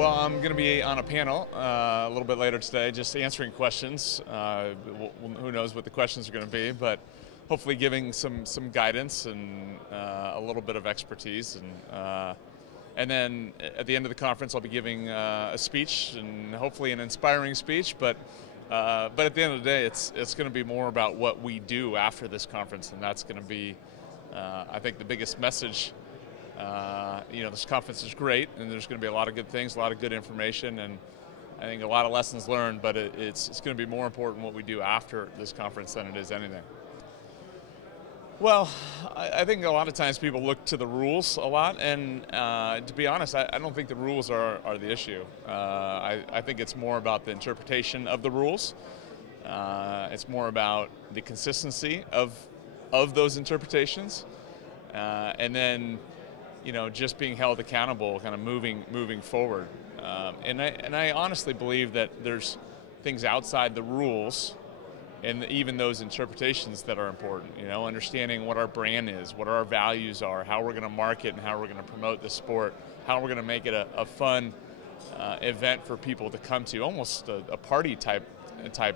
Well, I'm going to be on a panel a little bit later today, just answering questions. Who knows what the questions are going to be, but hopefully giving some guidance and a little bit of expertise. And then at the end of the conference, I'll be giving a speech, and hopefully an inspiring speech. But at the end of the day, it's going to be more about what we do after this conference, and that's going to be, I think, the biggest message. This conference is great, and there's going to be a lot of good things, a lot of good information, and I think a lot of lessons learned, but it's going to be more important what we do after this conference than it is anything. Well, I think a lot of times people look to the rules a lot, and to be honest, I don't think the rules are the issue. I think it's more about the interpretation of the rules. It's more about the consistency of those interpretations, and then just being held accountable, kind of moving forward. And I honestly believe that there's things outside the rules and even those interpretations that are important. Understanding what our brand is, what our values are, how we're going to market and how we're going to promote the sport, how we're going to make it a fun event for people to come to, almost a party type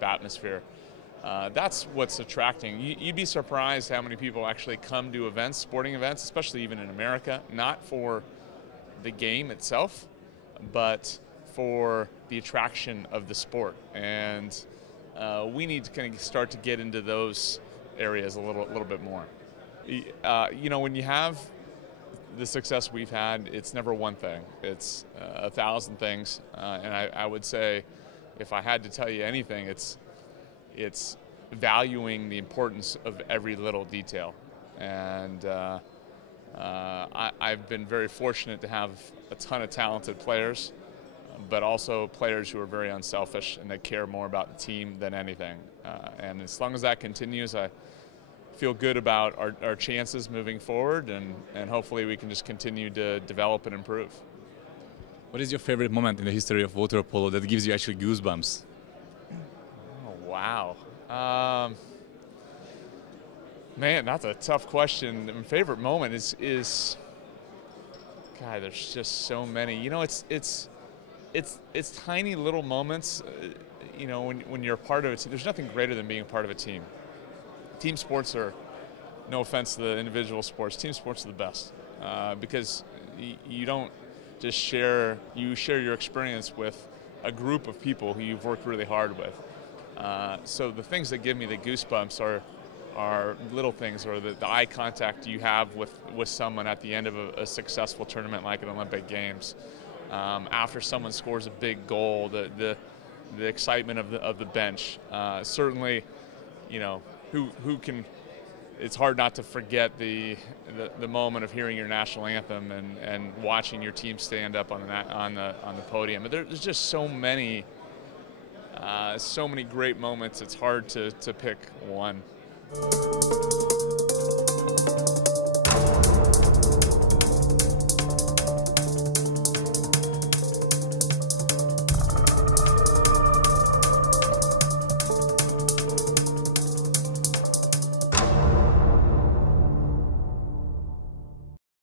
atmosphere. That's what's attracting. You'd be surprised how many people actually come to events, sporting events, especially even in America, not for the game itself, but for the attraction of the sport. And we need to kind of start to get into those areas a little bit more. When you have the success we've had, it's never one thing. It's 1,000 things. And I would say, if I had to tell you anything, it's valuing the importance of every little detail. And I've been very fortunate to have a ton of talented players, but also players who are very unselfish and they care more about the team than anything. And as long as that continues, I feel good about our chances moving forward, and hopefully we can just continue to develop and improve. What is your favorite moment in the history of water polo that gives you actually goosebumps? Oh, wow. Man, that's a tough question. My favorite moment is God, there's just so many. It's tiny little moments. When you're a part of it, there's nothing greater than being a part of a team. Team sports are, no offense to the individual sports, team sports are the best because you don't just share your experience with a group of people who you've worked really hard with. So the things that give me the goosebumps are little things, or the eye contact you have with someone at the end of a successful tournament like an Olympic Games. After someone scores a big goal, the excitement of the bench. Certainly, who can. It's hard not to forget the moment of hearing your national anthem and watching your team stand up on the podium. But there's just so many great moments. It's hard to pick one.